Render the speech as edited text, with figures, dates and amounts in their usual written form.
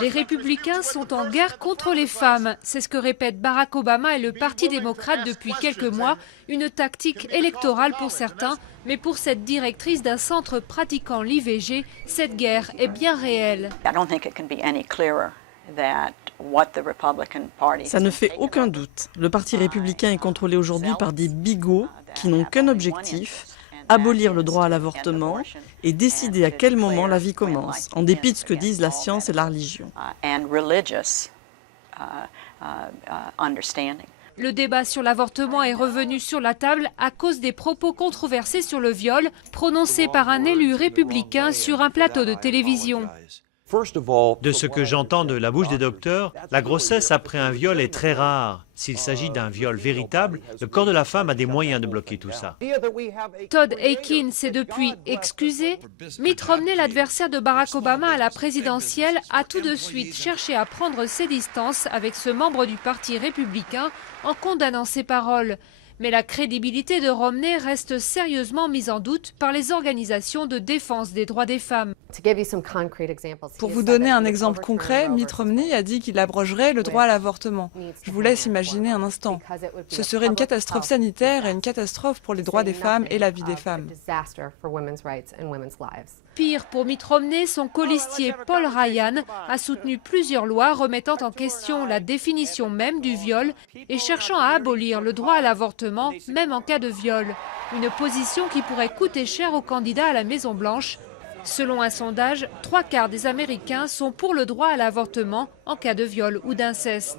Les républicains sont en guerre contre les femmes. C'est ce que répètent Barack Obama et le Parti démocrate depuis quelques mois. Une tactique électorale pour certains, mais pour cette directrice d'un centre pratiquant l'IVG, cette guerre est bien réelle. Ça ne fait aucun doute. Le Parti républicain est contrôlé aujourd'hui par des bigots qui n'ont qu'un objectif: abolir le droit à l'avortement et décider à quel moment la vie commence, en dépit de ce que disent la science et la religion. Le débat sur l'avortement est revenu sur la table à cause des propos controversés sur le viol prononcés par un élu républicain sur un plateau de télévision. De ce que j'entends de la bouche des docteurs, la grossesse après un viol est très rare. S'il s'agit d'un viol véritable, le corps de la femme a des moyens de bloquer tout ça. Todd Akin s'est depuis excusé. Mitt Romney, l'adversaire de Barack Obama à la présidentielle, a tout de suite cherché à prendre ses distances avec ce membre du Parti républicain en condamnant ses paroles. Mais la crédibilité de Romney reste sérieusement mise en doute par les organisations de défense des droits des femmes. Pour vous donner un exemple concret, Mitt Romney a dit qu'il abrogerait le droit à l'avortement. Je vous laisse imaginer un instant. Ce serait une catastrophe sanitaire et une catastrophe pour les droits des femmes et la vie des femmes. Pire, pour Mitt Romney, son colistier Paul Ryan a soutenu plusieurs lois remettant en question la définition même du viol et cherchant à abolir le droit à l'avortement, même en cas de viol. Une position qui pourrait coûter cher aux candidats à la Maison-Blanche. Selon un sondage, 3/4 des Américains sont pour le droit à l'avortement en cas de viol ou d'inceste.